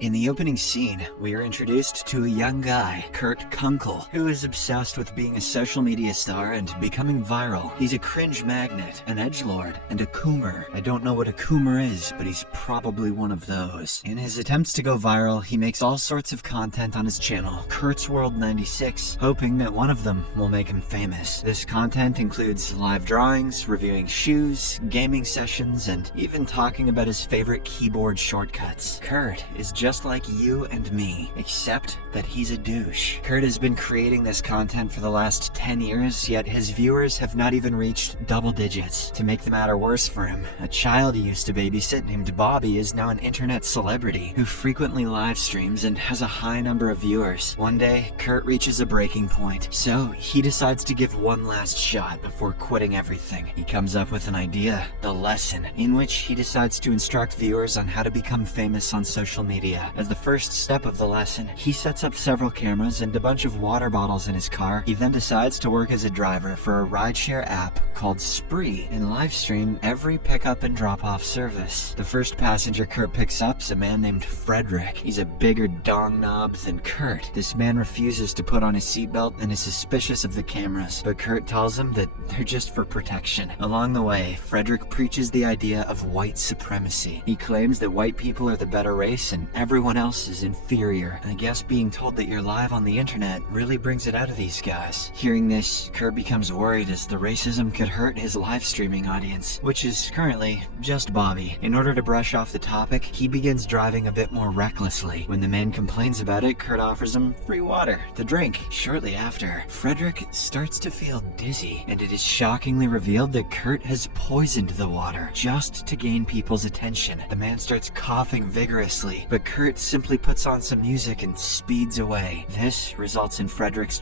In the opening scene, we are introduced to a young guy, Kurt Kunkel, who is obsessed with being a social media star and becoming viral. He's a cringe magnet, an edgelord, and a coomer. I don't know what a coomer is, but he's probably one of those. In his attempts to go viral, he makes all sorts of content on his channel, Kurt's World 96, hoping that one of them will make him famous. This content includes live drawings, reviewing shoes, gaming sessions, and even talking about his favorite keyboard shortcuts. Kurt is just like you and me, except that he's a douche. Kurt has been creating this content for the last 10 years, yet his viewers have not even reached double digits. To make the matter worse for him, a child he used to babysit named Bobby is now an internet celebrity who frequently live streams and has a high number of viewers. One day, Kurt reaches a breaking point, so he decides to give one last shot before quitting everything. He comes up with an idea, The Lesson, in which he decides to instruct viewers on how to become famous on social media. As the first step of the lesson, he sets up several cameras and a bunch of water bottles in his car. He then decides to work as a driver for a rideshare app called Spree and live stream every pickup and drop-off service. The first passenger Kurt picks up is a man named Frederick. He's a bigger dong knob than Kurt. This man refuses to put on his seatbelt and is suspicious of the cameras, but Kurt tells him that they're just for protection. Along the way, Frederick preaches the idea of white supremacy. He claims that white people are the better race and everyone else is inferior. I guess being told that you're live on the internet really brings it out of these guys. Hearing this, Kurt becomes worried as the racism could hurt his live streaming audience, which is currently just Bobby. In order to brush off the topic, he begins driving a bit more recklessly. When the man complains about it, Kurt offers him free water to drink. Shortly after, Frederick starts to feel dizzy, and it is shockingly revealed that Kurt has poisoned the water just to gain people's attention. The man starts coughing vigorously, but Kurt simply puts on some music and speeds away. This results in Frederick's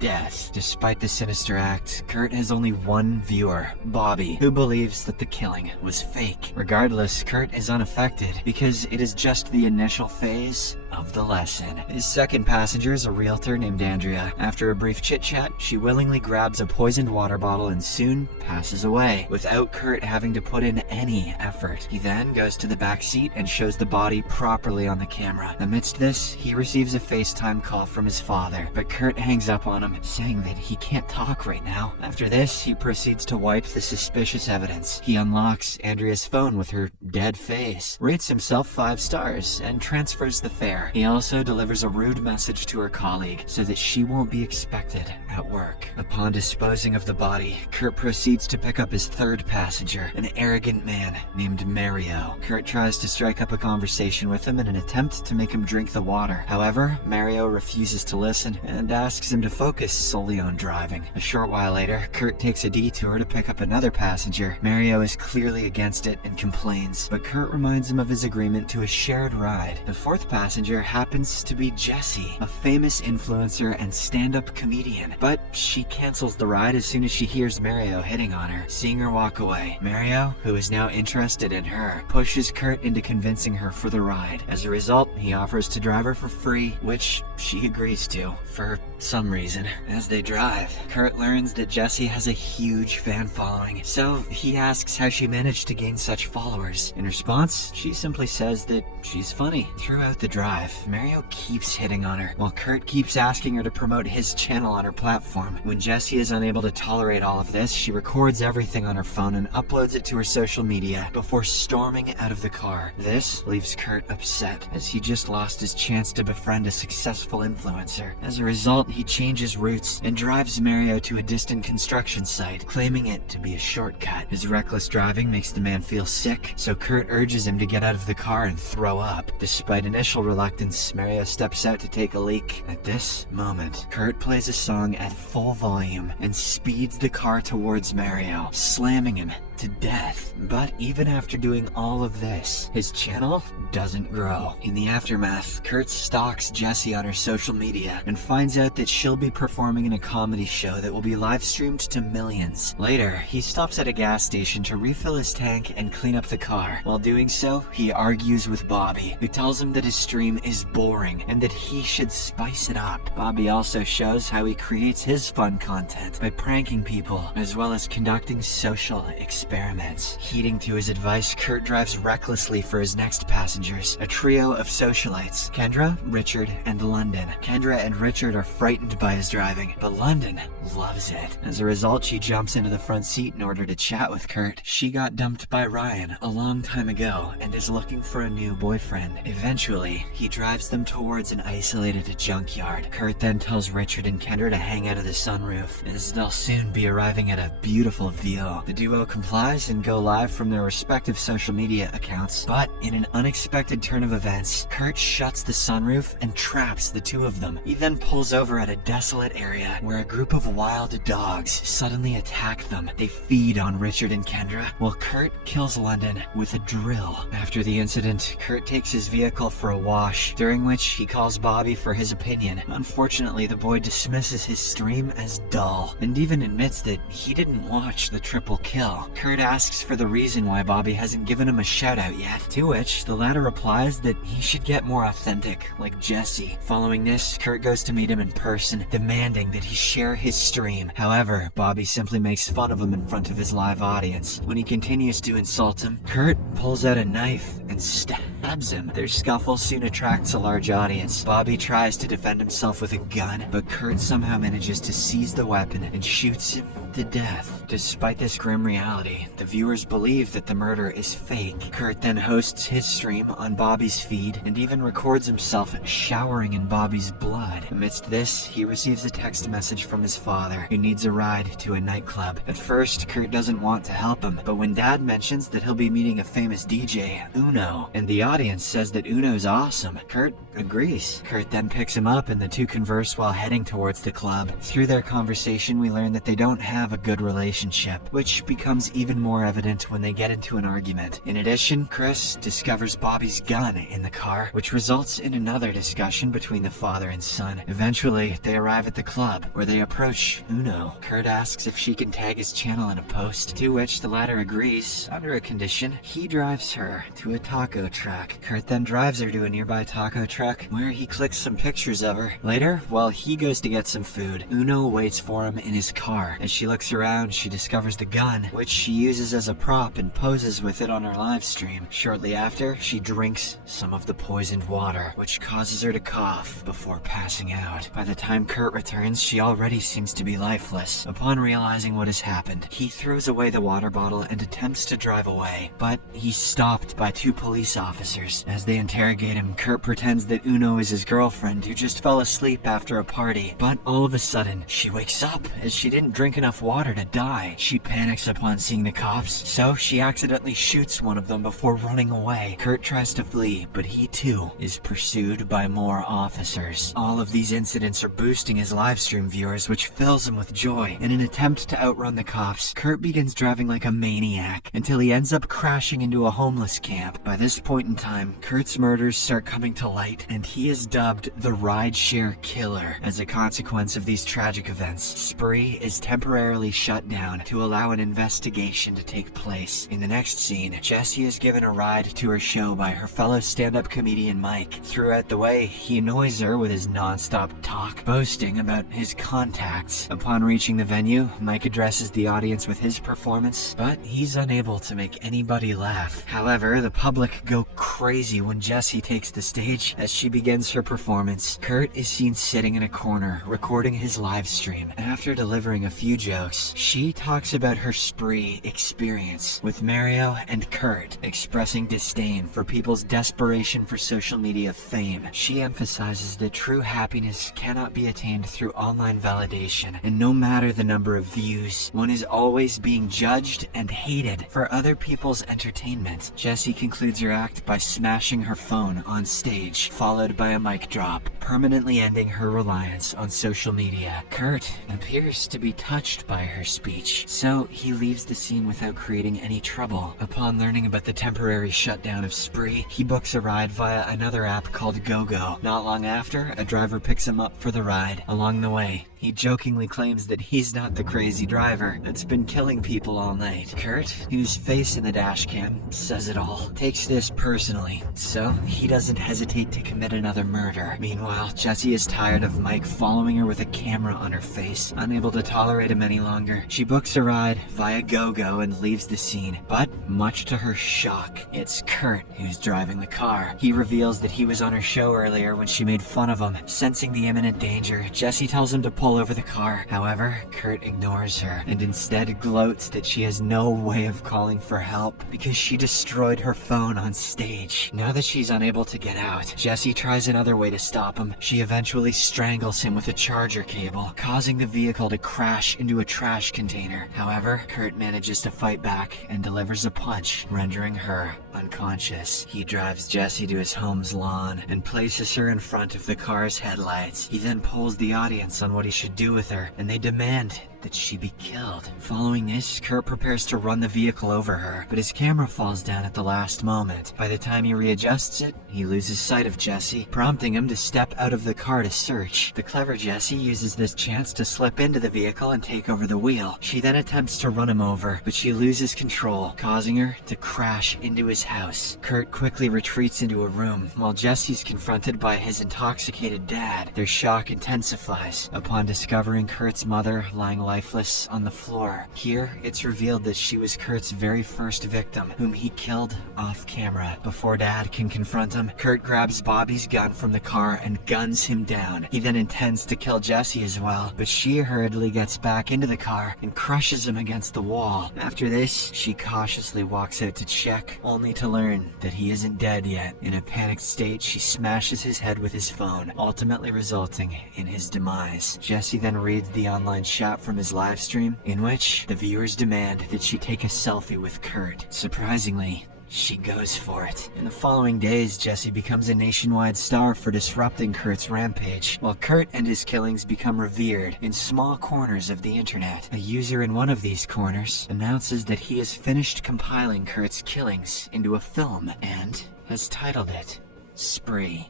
death. Despite the sinister act, Kurt has only one viewer, Bobby, who believes that the killing was fake. Regardless, Kurt is unaffected because it is just the initial phase of the lesson. His second passenger is a realtor named Andrea. After a brief chit-chat, she willingly grabs a poisoned water bottle and soon passes away, without Kurt having to put in any effort. He then goes to the back seat and shows the body properly on the camera. Amidst this, he receives a FaceTime call from his father, but Kurt hangs up on him, saying that he can't talk right now. After this, he proceeds to wipe the suspicious evidence. He unlocks Andrea's phone with her dead face, rates himself 5 stars, and transfers the fare. He also delivers a rude message to her colleague so that she won't be expected at work. Upon disposing of the body, Kurt proceeds to pick up his third passenger, an arrogant man named Mario. Kurt tries to strike up a conversation with him in an attempt to make him drink the water. However, Mario refuses to listen and asks him to focus solely on driving. A short while later, Kurt takes a detour to pick up another passenger. Mario is clearly against it and complains, but Kurt reminds him of his agreement to a shared ride. The fourth passenger happens to be Jessie, a famous influencer and stand-up comedian, but she cancels the ride as soon as she hears Mario hitting on her. Seeing her walk away, Mario, who is now interested in her, pushes Kurt into convincing her for the ride. As a result, he offers to drive her for free, which she agrees to, for some reason. As they drive, Kurt learns that Jessie has a huge fan following, so he asks how she managed to gain such followers. In response, she simply says that she's funny. Throughout the drive, Mario keeps hitting on her, while Kurt keeps asking her to promote his channel on her platform. When Jessie is unable to tolerate all of this, she records everything on her phone and uploads it to her social media before storming out of the car. This leaves Kurt upset, as he just lost his chance to befriend a successful influencer. As a result, he changes routes and drives Mario to a distant construction site, claiming it to be a shortcut. His reckless driving makes the man feel sick, so Kurt urges him to get out of the car and throw up. Despite initial reluctance, Mario steps out to take a leak. At this moment, Kurt plays a song at full volume and speeds the car towards Mario, slamming him to death. But even after doing all of this, his channel doesn't grow. In the aftermath, Kurt stalks Jessie on her social media and finds out that she'll be performing in a comedy show that will be live streamed to millions. Later, he stops at a gas station to refill his tank and clean up the car. While doing so, he argues with Bobby, who tells him that his stream is boring and that he should spice it up. Bobby also shows how he creates his fun content by pranking people, as well as conducting social experiments. experiments. Heeding to his advice, Kurt drives recklessly for his next passengers, a trio of socialites, Kendra, Richard, and London. Kendra and Richard are frightened by his driving, but London loves it. As a result, she jumps into the front seat in order to chat with Kurt. She got dumped by Ryan a long time ago and is looking for a new boyfriend. Eventually, he drives them towards an isolated junkyard. Kurt then tells Richard and Kendra to hang out of the sunroof, as they'll soon be arriving at a beautiful view. The duo complies and go live from their respective social media accounts, but in an unexpected turn of events, Kurt shuts the sunroof and traps the two of them. He then pulls over at a desolate area where a group of wild dogs suddenly attack them. They feed on Richard and Kendra, while Kurt kills London with a drill. After the incident, Kurt takes his vehicle for a wash, during which he calls Bobby for his opinion. Unfortunately, the boy dismisses his stream as dull, and even admits that he didn't watch the triple kill. Kurt asks for the reason why Bobby hasn't given him a shout out yet, to which the latter replies that he should get more authentic, like Jesse. Following this, Kurt goes to meet him in person, demanding that he share his stream. However, Bobby simply makes fun of him in front of his live audience. When he continues to insult him, Kurt pulls out a knife and stabs him. Their scuffle soon attracts a large audience. Bobby tries to defend himself with a gun, but Kurt somehow manages to seize the weapon and shoots him to death. Despite this grim reality, the viewers believe that the murder is fake. Kurt then hosts his stream on Bobby's feed and even records himself showering in Bobby's blood. Amidst this, he receives a text message from his father, who needs a ride to a nightclub. At first, Kurt doesn't want to help him, but when Dad mentions that he'll be meeting a famous DJ, Uno, and the audience says that Uno's awesome, Kurt agrees. Kurt then picks him up and the two converse while heading towards the club. Through their conversation, we learn that they don't have a good relationship, which becomes even more evident when they get into an argument. In addition, Chris discovers Bobby's gun in the car, which results in another discussion between the father and son. Eventually, they arrive at the club, where they approach Uno. Kurt asks if she can tag his channel in a post, to which the latter agrees, under a condition. He drives her to a taco truck. Kurt then drives her to a nearby taco truck, where he clicks some pictures of her. Later, while he goes to get some food, Uno waits for him in his car. As she looks around, she discovers the gun, which she uses as a prop and poses with it on her live stream. Shortly after, she drinks some of the poisoned water, which causes her to cough before passing out. By the time Kurt returns, she already seems to be lifeless. Upon realizing what has happened, he throws away the water bottle and attempts to drive away, but he's stopped by two police officers. As they interrogate him, Kurt pretends that Uno is his girlfriend who just fell asleep after a party, but all of a sudden, she wakes up as she didn't drink enough water to die. She panics upon seeing the cops, so she accidentally shoots one of them before running away. Kurt tries to flee, but he too is pursued by more officers. All of these incidents are boosting his livestream viewers, which fills him with joy. In an attempt to outrun the cops, Kurt begins driving like a maniac until he ends up crashing into a homeless camp. By this point in time, Kurt's murders start coming to light, and he is dubbed the rideshare killer. As a consequence of these tragic events, Spree is temporarily shut down to allow an investigation to take place. In the next scene, Jessie is given a ride to her show by her fellow stand-up comedian Mike. Throughout the way, he annoys her with his non-stop talk, boasting about his contacts. Upon reaching the venue, Mike addresses the audience with his performance, but he's unable to make anybody laugh. However, the public go crazy when Jessie takes the stage. As she begins her performance, Kurt is seen sitting in a corner, recording his live stream. After delivering a few jokes, she talks about her spree experience with Mario and Kurt, expressing disdain for people's desperation for social media fame. She emphasizes that true happiness cannot be attained through online validation, and no matter the number of views, one is always being judged and hated for other people's entertainment. Jessie concludes her act by smashing her phone on stage, followed by a mic drop, permanently ending her reliance on social media. Kurt appears to be touched by her speech, so he leaves the scene without creating any trouble. Upon learning about the temporary shutdown of Spree, he books a ride via another app called GoGo. Not long after, a driver picks him up for the ride. Along the way, He jokingly claims that he's not the crazy driver that's been killing people all night. Kurt, whose face in the dash cam says it all, takes this personally, so he doesn't hesitate to commit another murder. Meanwhile, Jessie is tired of Mike following her with a camera on her face. Unable to tolerate him any longer, she books a ride via GoGo and leaves the scene. But much to her shock, it's Kurt who's driving the car. He reveals that he was on her show earlier when she made fun of him. Sensing the imminent danger, Jessie tells him to pull over the car. However, Kurt ignores her and instead gloats that she has no way of calling for help because she destroyed her phone on stage. Now that she's unable to get out, Jessie tries another way to stop him. She eventually strangles him with a charger cable, causing the vehicle to crash into a trash container. However, Kurt manages to fight back and delivers a punch, rendering her unconscious. He drives Jessie to his home's lawn and places her in front of the car's headlights. He then polls the audience on what he should do with her, and they demand that she be killed. Following this, Kurt prepares to run the vehicle over her, but his camera falls down at the last moment. By the time he readjusts it, he loses sight of Jessie, prompting him to step out of the car to search. The clever Jessie uses this chance to slip into the vehicle and take over the wheel. She then attempts to run him over, but she loses control, causing her to crash into his house. Kurt quickly retreats into a room, while Jessie's confronted by his intoxicated dad. Their shock intensifies upon discovering Kurt's mother lying lifeless on the floor. Here, it's revealed that she was Kurt's very first victim, whom he killed off camera. Before Dad can confront him, Kurt grabs Bobby's gun from the car and guns him down. He then intends to kill Jessie as well, but she hurriedly gets back into the car and crushes him against the wall. After this, she cautiously walks out to check, only to learn that he isn't dead yet. In a panicked state, she smashes his head with his phone, ultimately resulting in his demise. Jessie then reads the online chat from his live stream, in which the viewers demand that she take a selfie with Kurt. Surprisingly, she goes for it. In the following days, Jessie becomes a nationwide star for disrupting Kurt's rampage, while Kurt and his killings become revered in small corners of the internet. A user in one of these corners announces that he has finished compiling Kurt's killings into a film and has titled it Spree.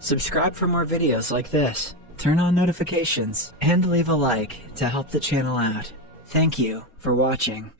Subscribe for more videos like this. Turn on notifications and leave a like to help the channel out. Thank you for watching.